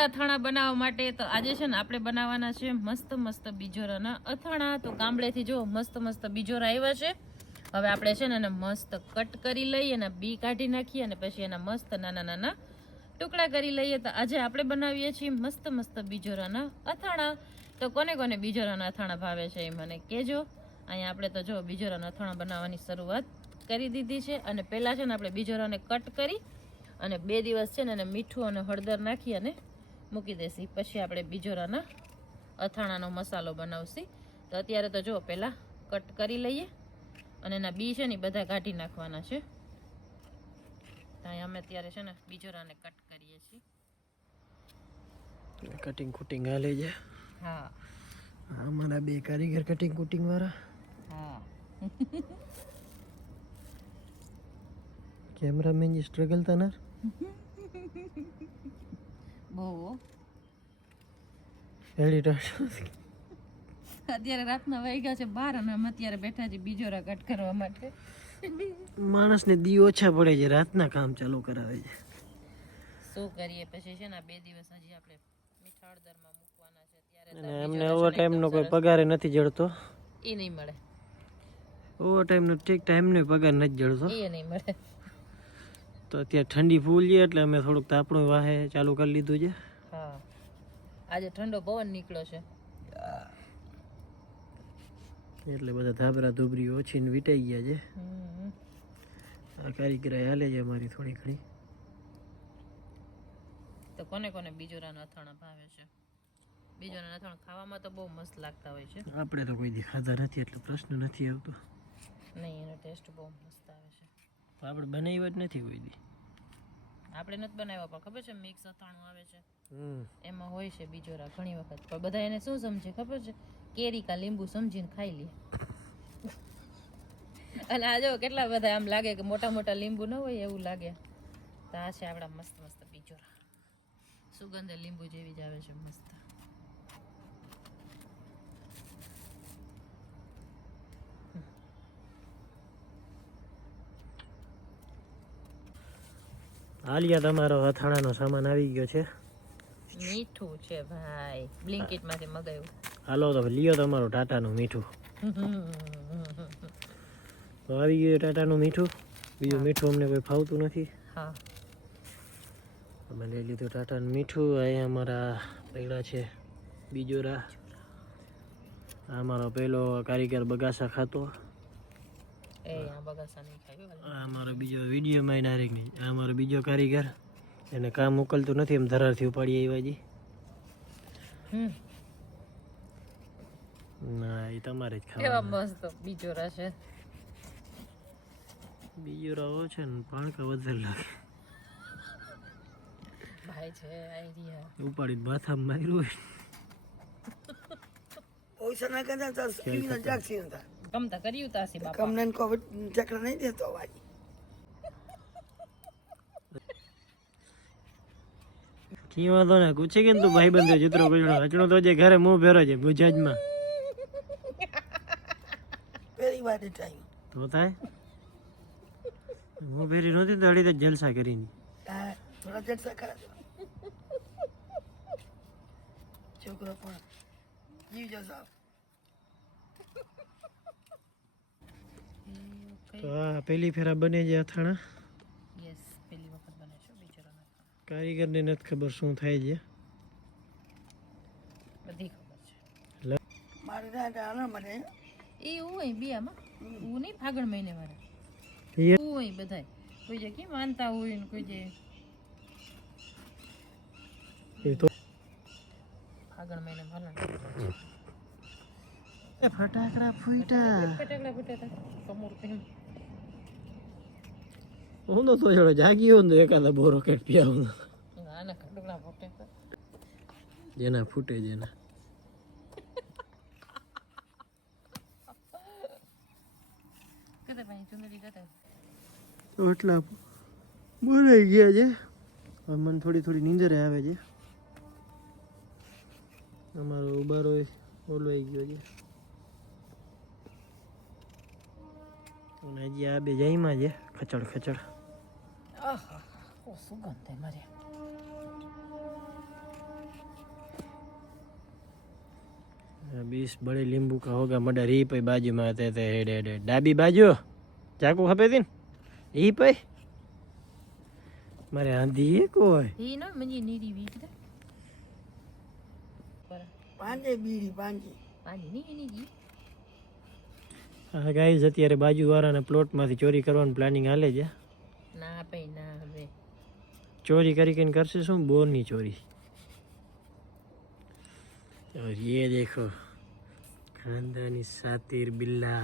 અથાણા બનાવવા માટે તો આજે છે ને આપણે બનાવવાના છે મસ્ત મસ્ત બીજોરાના અથાણા. તો કાંબળેથી જો મસ્ત મસ્ત બીજોરા આવ્યા છે. હવે આપણે છે ને એને મસ્ત કટ કરી લઈએ અને બી કાઢી નાખીએ અને પછી એના મસ્ત નાના નાના ટુકડા કરી લઈએ. તો આજે આપણે બનાવીએ છીએ મસ્ત મસ્ત બીજોરાના અથાણા. તો કોને કોને બીજોરાના અથાણા ભાવે છે એ મને કહેજો. અહીંયા આપણે તો જો બીજોરાના અથાણા બનાવવાની શરૂઆત કરી દીધી છે. અને પહેલાં છે ને આપણે બીજોરાને કટ કરી અને બે દિવસ છે ને એને મીઠું અને હળદર નાખી અને મૂકી દેસી પછી આપણે બીજો રાના અથાણાનો મસાલો બનાવશી. તો અત્યારે તો જો પહેલાં કટ કરી લઈએ. અને એના બી છે ને બધા કાઢી નાખવાના છે. ત્યાં અમે અત્યારે છે ને બીજોરાને કટ કરીએ છીએ. કટિંગ કુટિંગ હાલે છે હા. અમારા બે કારીગર કટિંગ કુટિંગ વાળા. હા. કેમેરામેન સ્ટ્રગલ તનર બહુ. અત્યારે રાતના વાગ્યા છે બાર અને અમે અત્યારે બેઠા છીએ બીજો કટ કરવા માટે. માણસને દી ઓછા પડે છે રાતના કામ ચાલુ કરાવે છે. શું કરીએ? પછી છે ને બે દિવસ હજી આપણે મીઠા હળદરમાં મૂકવાના છે. ત્યારે એમને ઓવર ટાઈમનો કોઈ પગાર નથી જડતો. એ નહીં મળે. ઓવર ટાઈમનો ઠીક ટાઈમનો પગાર નથી જડતો. એ નહીં મળે. તો અત્યારે ઠંડી ફૂલ છે એટલે અમે થોડુંક તાપણું વાહે ચાલુ કરી લીધું છે. હા. આજે ઠંડો પવન નીકળ્યો છે. એટલે બધા ધાબરા ધુબરી ઓછી ને વીટાઈ ગયા છે. આ કારીગરાઈ હાલે છે અમારી થોડી ઘણી. તો કોને કોને બીજોરાના અથાણા ભાવે છે? બીજોરાના અથાણા ખાવામાં તો બહુ મસ્ત લાગતા હોય છે. આપણે તો કોઈ દી ખાધા નથી એટલે પ્રશ્ન નથી આવતો. નહીં એનો ટેસ્ટ બહુ મસ્ત આપણે બનાવ્યા જ નથી હોય દી. આપણે નથી બનાવ્યા પણ ખબર છે મિક્સ અથાણું આવે છે? એમાં હોય છે બીજોરા ઘણી વખત. પણ બધા એને શું સમજે ખબર છે? કેરી કા લીંબુ સમજીને ખાઈ લે. અને આ જો કેટલા બધા આમ લાગે કે મોટા મોટા લીંબુ ન હોય એવું લાગે. તો આ છે આપણા મસ્ત મસ્ત બીજોરા. સુગંધ લીંબુ જેવી જ આવે છે મસ્ત. હાલિયા તમારો અથાણાનો સામાન આવી ગયો છે. મીઠું છે ભાઈ. બ્લિંકિટમાંથી મગાવ્યું હાલો તો લ્યો તમારો ટાટાનું મીઠું. તો આવી ગયું ટાટાનું મીઠું. બીજું મીઠું અમને કોઈ ફાવતું નથી. હા. અમે લઈ લીધું ટાટાનું મીઠું. અહીંયા અમારા પૈડા છે. બીજોરા. આ અમારો પહેલો કારીગર બગાસા ખાતો. આ બગાસા નહીં ખાયું આ અમારો બીજો વિડીયોમાં નારેક નહીં. આ મારો બીજો કારીગર. એને કામ મોકલતું નથી એમ ધરારથી ઉપાડી આવ્યા જી. ના એ તમારે જ ખાવા મસ્ત બીજોરા છે. બીજો રવો છે ને પાણકા વધારે લાગે. ભાઈ છે આઈડિયા ઉપાડીને માથામાં માર્યું હોય ઓછા નતા કમતા કર્યું તાસી બાપા. કમને કોવિડ ચક્ર નહીં દેતો વાજી કી વાંધો ને પૂછે કે તું ભાઈ બંધો ચિત્રો કચડો અચડો તો જે ઘરે મું ભેરો છે ગુજાજમાં વેરી બાદ ટાઈમ. તો થાય? હું ભેરી નહોતી તો અડી તો જલસા કરીને. થોડા જલસા કરા છોકરો પણ જીવ જશો તો આ પહેલી ફેરા બને છે અથાણા? યસ પહેલી વખત બને છે બિચારાને. કારીગરને નથી ખબર શું થાય છે. બધી ખબર છે. મારે દાદા આના મને. એ હોય બિયામાં. હું નહીં ફાગણ મહિને મારે. હોય બધાય. કોઈ જે કેમ માનતા હોય ને કોઈ જે એ તો ફાગણ મહિને મારે. ફટાકડા ફૂટા ફટાકડા ફટાકડા કમોર કેમ પીઆવું આના ખડકડા ફટાકડા જેના ફૂટે જેના કદે ભાઈ ચુંદડી કદે એટલા બોલાઈ ગયા છે હવે મને થોડી થોડી નીંદર આવે છે અમારો ઉબારો ઓલવાઈ ગયો છે અને હજી આ બે જઈમાં છે ખચડ ખચડ Ah, oh. Habis boleh limbu kahoga, hoga dari ripai baju mah te te. Dabi baju. cakuh hape tin. Ripai. Mari andi e koi. Ino menyi ni di bi biri panje. Panje ni ini di. Ah guys, ati ada baju warna plot masih curi karuan planning ale je. Ya. ના પઈ ના હવે ચોરી કરી કરીને કરશે શું બોરની ચોરી और ये देखो खानदानी सातिर बिल्ला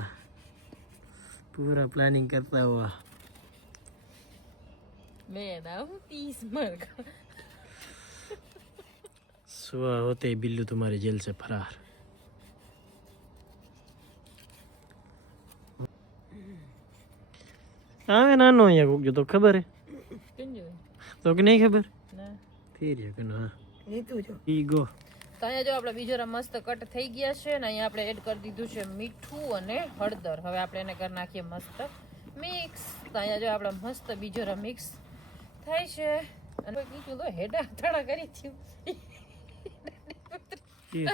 पूरा प्लानिंग करता हुआ મેં ના હું ત્રીસ મર सुबह होते ही बिल्लू तुम्हारे जेल से फरार આવે નાનો અહીંયા કોક જો તો ખબર હે? તો કે નહીં ખબર? ના. ફીર કે ના? નીતું જો. ઈ ગો. તો અહીંયા જો આપણે બીજોરા મસ્ત કટ થઈ ગયા છે ને અહીંયા આપણે એડ કરી દીધું છે મીઠું અને હળદર. હવે આપણે એને કરી નાખીએ મસ્ત મિક્સ તો અહીંયા જો આપણે મસ્ત બીજોરા મિક્સ થાય છે. અને કીધું તો હેડા અથાણા કરી થયું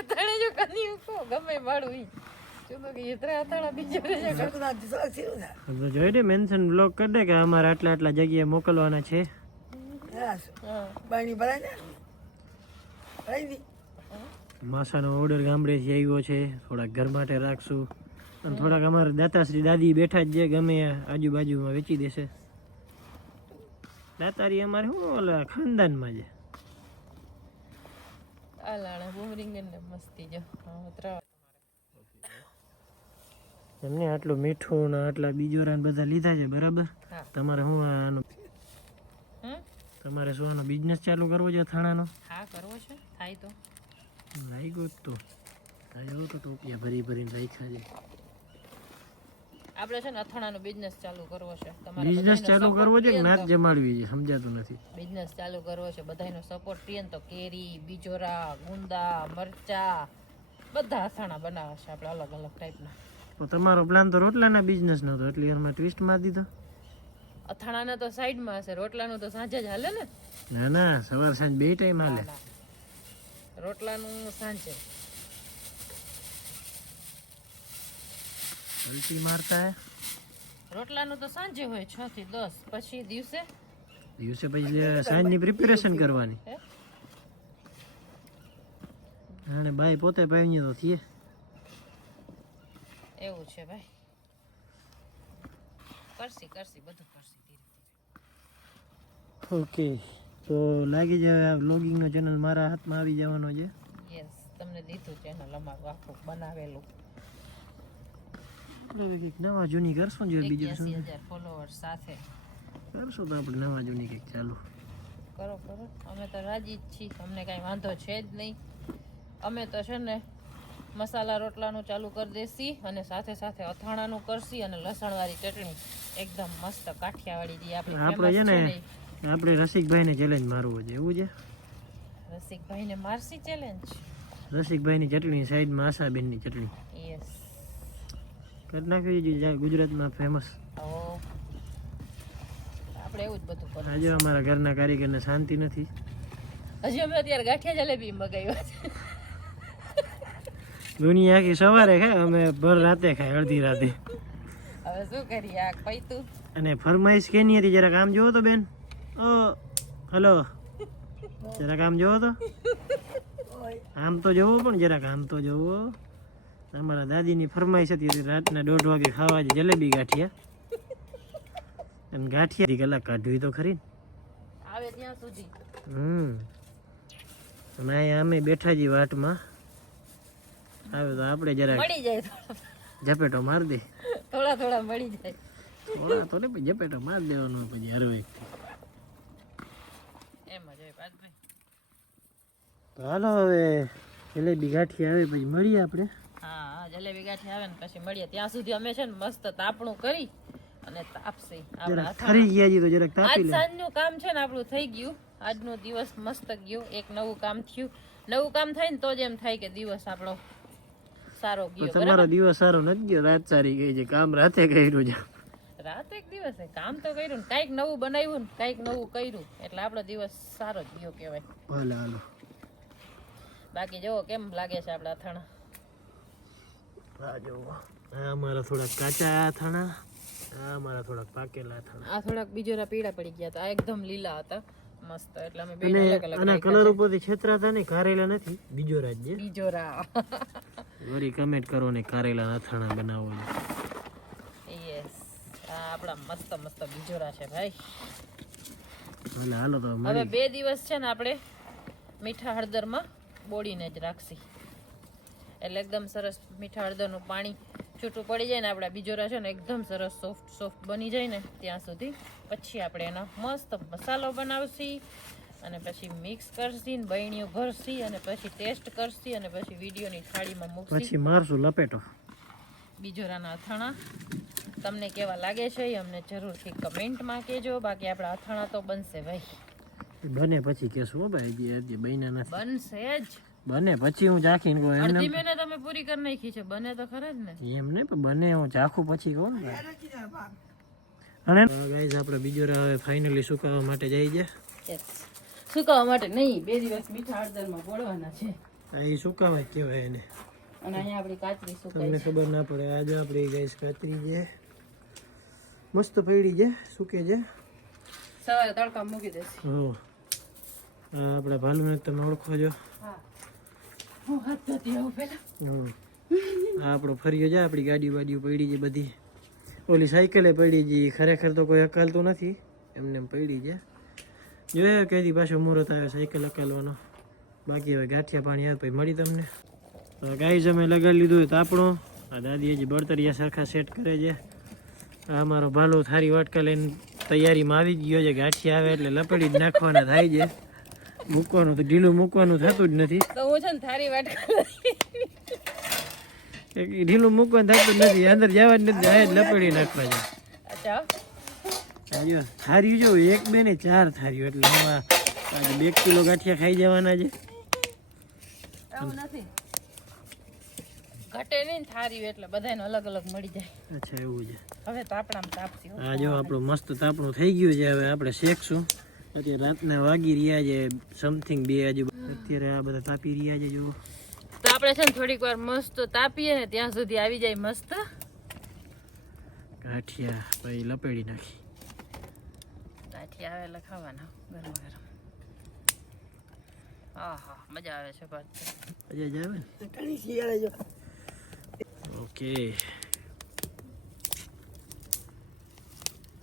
અથાણે જો કની ગમે માળું ઈ. જોઈ દે મેન્શન બ્લોક કરી દે કે અમારે આટલા આટલા જગ્યાએ મોકલવાના છે. માસાનો ઓર્ડર ગામડેથી આવ્યો છે. થોડાક ઘર માટે રાખશું. અને થોડાક અમારા દાતાશ્રી દાદી બેઠા જ છે ગમે આજુબાજુમાં વેચી દેશે દાતારી અમારે શું ઓલા ખાનદાનમાં છે? મસ્તી જો એમને આટલું મીઠું ને આટલા બીજોરા ને બધા લીધા છે બરાબર? તમારે શું આનો તમારે શું આનો બિઝનેસ ચાલુ કરવો છે થાણાનો હા કરવો છે. થાય તો. લાગ્યો તો. આવ્યો તો ટોપિયા ભરી ભરીને રાખ્યા છે. આપણે છે ને અથાણાનો બિઝનેસ ચાલુ કરવો છે. તમારે બિઝનેસ ચાલુ કરવો છે કે નાત જમાડવી છે? સમજાતું નથી. બિઝનેસ ચાલુ કરવો છે બધાયનો સપોર્ટ કરીએ તો કેરી બીજોરા ગુંદા મરચા બધા અથાણા બનાવે છે આપણે અલગ અલગ ટાઈપના તમારો પ્લાન તો રોટલાના બિઝનેસ નો હતો એટલે એમાં ટ્વિસ્ટ મારી દીધો. અથાણાના તો સાઈડમાં હશે રોટલાનું તો સાંજે જ હાલે ને? ના ના સવાર સાંજ બે ટાઈમ હાલે. રોટલાનું સાંજે. ઉલટી મારતા હે? રોટલાનું તો સાંજે હોય છ થી દસ. પછી દિવસે? દિવસે પછી સાંજની પ્રિપેરેશન કરવાની? અને બાઈ પોતે પાવીને તો થઈએ એવું છે ભાઈ. કરશી કરશી બધું કરશી ધીરે ઓકે તો લાગી જાય આ વ્લોગિંગનો ચેનલ મારા હાથમાં આવી જવાનો છે. ધીરે યસ તમને દીધું ચેનલ અમારું આખું બનાવેલું. આપણે કંઈક નવા જૂની કરશું જોઈએ બીજું શું. હજાર ફોલોવર્સ સાથે. કરશું તો આપણે નવા જૂની કંઈક ચાલુ. કરો કરો. અમે તો રાજી જ છીએ. અમને કાંઈ વાંધો છે જ નહીં. અમે તો છે ને મસાલા રોટલાનું ચાલુ કરી દેસી અને સાથે સાથે અથાણાનું કરશી અને લસણવાળી ચટણી એકદમ મસ્ત કાઠિયાવાડી જે આપણે આપણે છે ને. આપણે રસિકભાઈને ચેલેન્જ મારવું છે એવું છે? રસિકભાઈને મારસી ચેલેન્જ રસિકભાઈની ચટણી સાઈડમાં આશાબેનની ચટણી. યસ કરી નાખવી ગુજરાતમાં ફેમસ આપણે એવું જ બધું કરવું આજે અમારા ઘરના કારીગરને શાંતિ નથી. હજી અમે અત્યારે ગાંઠિયા જલેબી મગાવ્યા છે. દુનિયા આખી સવારે ખાય અમે ભર રાતે ખાય અડધી રાતે. હવે શું કરીએ? આ પૈતું. અને ફરમાઈશ કેની હતી? જરાક આમ જોવો તો બેન. ઓ હલો. જરાક આમ જોવો તો. આમ તો જોવો પણ જરાક આમ તો જોવો અમારા દાદીની ફરમાઈશ હતી રાતના દોઢ વાગે ખાવા જલેબી ગાંઠિયા. અને ગાંઠિયા કલાક કાઢવી તો ખરી. આવે ત્યાં સુધી. હમ. અને અહીંયા અમે બેઠા છીએ વાટમાં. આવે તો આપણે જરા મળી જાય જપેટો માર દે. થોડા થોડા મળી જાય. થોડા તો ને જપેટો માર દેવાનો પછી હરવે એમ જ હોય તો હાલો હવે જલેબી ગાંઠી આવે પછી મળીએ આપણે. હા જલેબી ગાંઠી આવે ને પછી મળીએ. ત્યાં સુધી અમે છે ને મસ્ત તાપણું કરી અને તાપસી આપણે ઠરી ગયા તો જરાક આજ તાપી લે. સાંજનું કામ છે ને આપણું થઈ ગયું. આજનો દિવસ મસ્ત ગયો. એક નવું કામ થયું. નવું કામ થાય ને તો જ એમ થાય કે દિવસ આપણો સારો ગયો તમારો દિવસ સારો નથી ગયો રાત સારી ગઈ છે કામ રાતે કર્યું છે. રાત એક દિવસ છે કામ તો કર્યું ને કાંઈક નવું બનાવ્યું ને કાંઈક નવું કર્યું. એટલે આપણો દિવસ સારો જ ગયો કહેવાય. હાલો હાલો. બાકી જુઓ કેમ લાગે છે આપણા અથાણા? આ જોવો આ અમારા થોડાક કાચા અથાણા આ અમારા થોડાક પાકેલા અથાણા. આ થોડાક બીજોરા પીળા પડી ગયા હતા આ એકદમ લીલા હતા. મસ્ત એટલે અમે બે અલગ અલગ આના કલર ઉપરથી છેતરાતા નહીં કારેલા નથી બીજો રાજ્ય બીજોરા. વરી કમેન્ટ કરો ને કારેલા અથાણા બનાવો યસ આ આપણા મસ્ત મસ્ત બીજોરા છે ભાઈ. હાલે હાલો તો હવે બે દિવસ છે ને આપણે મીઠા હળદરમાં બોળીને જ રાખશી. એટલે એકદમ સરસ મીઠા હળદરનું પાણી છૂટું પડી જાય ને આપણા બીજોરા છે ને એકદમ સરસ સોફ્ટ સોફ્ટ બની જાય ને ત્યાં સુધી. પછી આપણે એનો મસ્ત મસાલો બનાવશી અને પછી મિક્સ કરશી ને બહેણીઓ ભરશી અને પછી ટેસ્ટ કરશી અને પછી વિડીયોની થાળીમાં મૂકશી. પછી મારશું લપેટો. બીજોરાના અથાણા. તમને કેવા લાગે છે એ અમને જરૂરથી કમેન્ટમાં કહેજો. બાકી આપણા અથાણા તો બનશે ભાઈ. બને પછી કેશું હો ભાઈ બનશે જ. બને પછી હું ચાખીને કહું એમને અડધી મહિને તમે પૂરી કરી નાખી છે બને તો ખરા જ ને. એમ નહીં પણ બને હું ચાખું પછી કહું ને. અને ગાઈઝ આપણે બીજો હવે ફાઇનલી સુકાવા માટે જઈ ગયા. સુકાવા માટે નહીં બે દિવસ મીઠા હળદરમાં બોળવાના છે. આ એ સુકાવા જ કહેવાય એને. અને અહીંયા આપણી કાતરી સુકાઈ તમને ખબર ના પડે આજે આપણી ગાઈસ કાતરી છે મસ્ત પડી છે સુકે છે સવારે તડકા મૂકી દેશે. હા. આ આપણા ભાલુને તમે ઓળખો છો. હા. આપણો ફર્યો છે આપણી ગાડી વાડીઓ પડી છે બધી. ઓલી સાયકલે પડી છે ખરેખર તો કોઈ અકાલતું નથી. એમને એમ પડી છે. જોયા કઈથી પાછો મુહૂર્ત આવે સાયકલ અકાલવાનો બાકી હવે ગાંઠિયા પાણી આવે પછી મળી તમને. તો ગાઈ અમે લગાડી લીધું તો આપણો. આ દાદી હજી બળતરિયા સરખા સેટ કરે છે. આ અમારો ભાલો થારી વાટકા લઈને તૈયારીમાં આવી ગયો છે. ગાંઠિયા આવે એટલે લપડી જ નાખવાના થાય છે. મૂકવાનું તો ઢીલું મૂકવાનું થતું જ નથી. તો હું છે ને થારી વાટ ઢીલું મૂકવાનું થતું જ નથી. અંદર જવા જ નથી. આ જ લપડી નાખવા છે. અચ્છા. થારી જો એક બે ને ચાર થારીઓ એટલે એમાં બે કિલો ગાંઠિયા ખાઈ જવાના છે. નથી. ઘટે નહીં થારી એટલે બધાને અલગ અલગ મળી જાય. અચ્છા એવું છે. હવે તાપણામાં તાપતી હોય આ જો આપણું મસ્ત તાપણું થઈ ગયું છે. હવે આપણે શેકશું. અત્યારે રાતના વાગી રહ્યા છે સમથિંગ બે આજુ અત્યારે આ બધા તાપી રહ્યા છે જો તો આપણે છે ને થોડીક વાર મસ્ત તાપીએ ને ત્યાં સુધી આવી જાય મસ્ત. ગાંઠિયા પછી લપેડી નાખી. ગાંઠિયા આવે એટલે ખાવાના ગરમ ગરમ. આહા મજા આવે છે ભાત. મજા જ આવે ને? ઓકે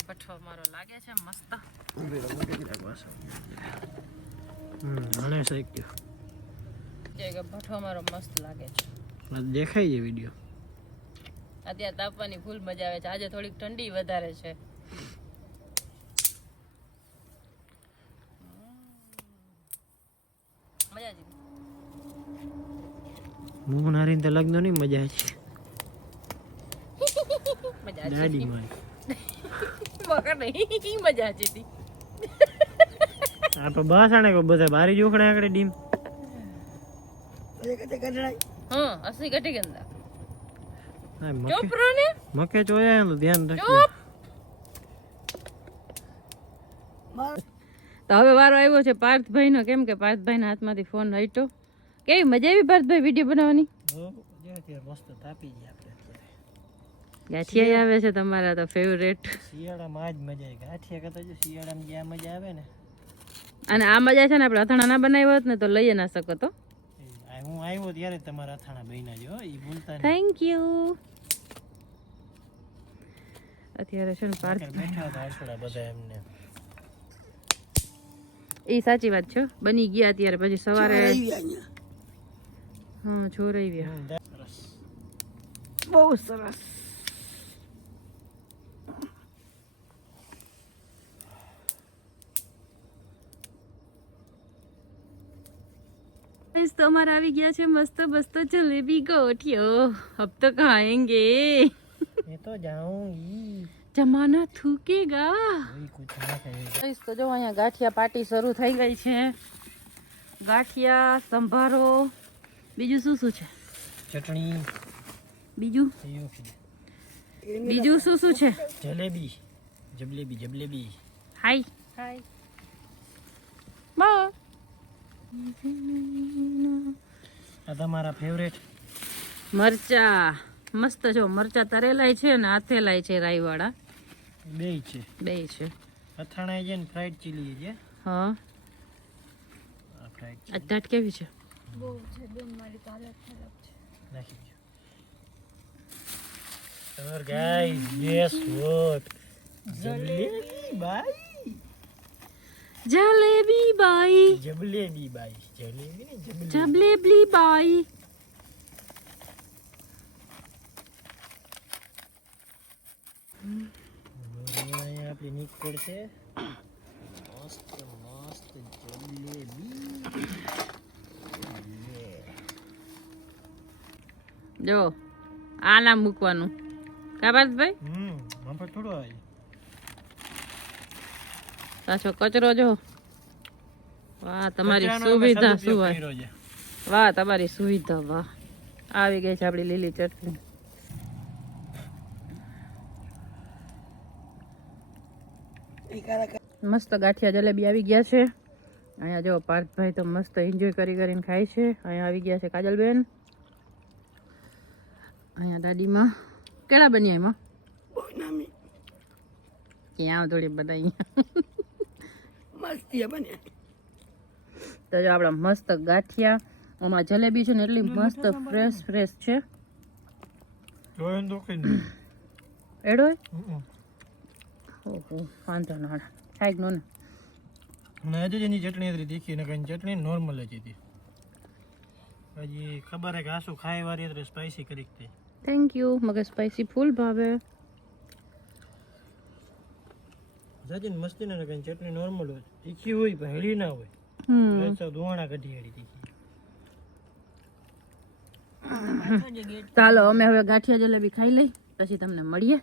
પઠો મારો લાગે છે મસ્ત. ઘણે શેક્યો કે ભઠ્ઠો મારો મસ્ત લાગે છે. દેખાય છે વીડિયો અત્યારે તાપવાની ફૂલ મજા આવે છે. આજે થોડીક ઠંડી વધારે છે. મજા જ હું નારીને તો લગ્ન મજા છે. દાડી મારી મગર નહીં મજા જ હતી. તો બસ આને કો બધા બારી જોખણે આગળ ડીમ. પછી કતે ગઢડાય હા અસલી ઘટી ગંદા ચોપ રહો ને મકે ચોયા તો ધ્યાન રાખજો તો હવે વારો આવ્યો છે પાર્થભાઈ નો કેમ કે પાર્થભાઈ ના હાથમાંથી ફોન હટ્યો કેવી મજા આવી પાર્થભાઈ વીડિયો બનાવવાની? હો, જો અત્યારે મસ્ત તાપી ગયા. ગાંઠિયા આવે છે તમારા તો ફેવરેટ શિયાળામાં જ મજા આવે. ગાંઠિયા કરતા જો શિયાળામાં જ્યાં મજા આવે ને. અને આ મજા છે ને આપણે અથાણા ના બનાવ્યો હોત ને તો લઈ ના શકો તો. હું આવ્યો ત્યારે તમારા અથાણા બન્યા જો એ ભૂલતા થેન્ક યુ અત્યારે છે ને પાર્થ બેઠા હતા આસોડા બધા એમને. એ સાચી વાત છે બની ગયા અત્યારે પછી સવારે હા છોરાઈ ગયા. બહુ સરસ. गाइस तो हमारा આવી ગયા છે મસ્ત મસ્ત જલેબી ગોઠિયો अब तो खाएंगे એ તો જાઉંગી જમાના થૂકેગા કોઈ કુછ ના કહે ગાઈસ તો જો અહીંયા ગાંઠિયા પાર્ટી શરૂ થઈ ગઈ છે ગાંઠિયા સંભારો બીજું શું શું છે ચટણી બીજું એવું છે. બીજું શું શું છે જલેબી જબલેબી જબલેબી હાય હાય બા આ તમારા ફેવરેટ મરચા. મસ્ત જો મરચા તરેલાય છે અને આથેલાય છે રાઈવાળા બે છે. બે છે. અથાણાય છે ને ફ્રાઈડ ચીલી છે? હા. આ ફ્રાઈડ આ ટાટ કેવી છે? નાખી દો. और guys guess what? જલેબી. બાઈ જલેબી બાઈ. જબલેબી બાઈ. જલેબી ને જબલેબી બાઈ. આપણી નીકળ છે? મસ્ત મસ્ત જલેબી. જો આ નામ મૂકવાનું. કા ભાઈ હમ મફત થોડો આવે. પાછો કચરો જો. વાહ તમારી સુવિધા શું હોય વાહ તમારી સુવિધા વાહ. આવી ગઈ છે આપણી લીલી ચટણી. મસ્ત ગાંઠિયા જલેબી આવી ગયા છે. અહીંયા જો પાર્થભાઈ તો મસ્ત એન્જોય કરી કરીને ખાય છે. અહીંયા આવી ગયા છે કાજલબેન. અહીંયા દાદીમાં. કેળા બન્યા એમાં? ક્યાં થોડી બધા અહીંયા? મસ્તી બને. તો જો આપણા મસ્ત ગાંઠિયા આમાં જલેબી છે ને એટલી મસ્ત ફ્રેશ ફ્રેશ છે. એડો ઓહો વાંધો ના નો. ને હજુ જ એની ચટણી હતી તીખી ને કઈ ચટણી નોર્મલ જ હતી. હજી ખબર હે કે આસુ ખાઈ વારી એટલે સ્પાઈસી કરી થેન્ક યુ મગર સ્પાઈસી ફૂલ ભાવે. જાજી મસ્તી ને કઈ ચટણી નોર્મલ હોય. તીખી હોય પણ હેળી ના હોય. હમ. ધોવાણા કઢી હેળી તીખી. ચાલો અમે હવે ગાંઠિયા જલેબી ખાઈ લઈ પછી તમને મળીએ.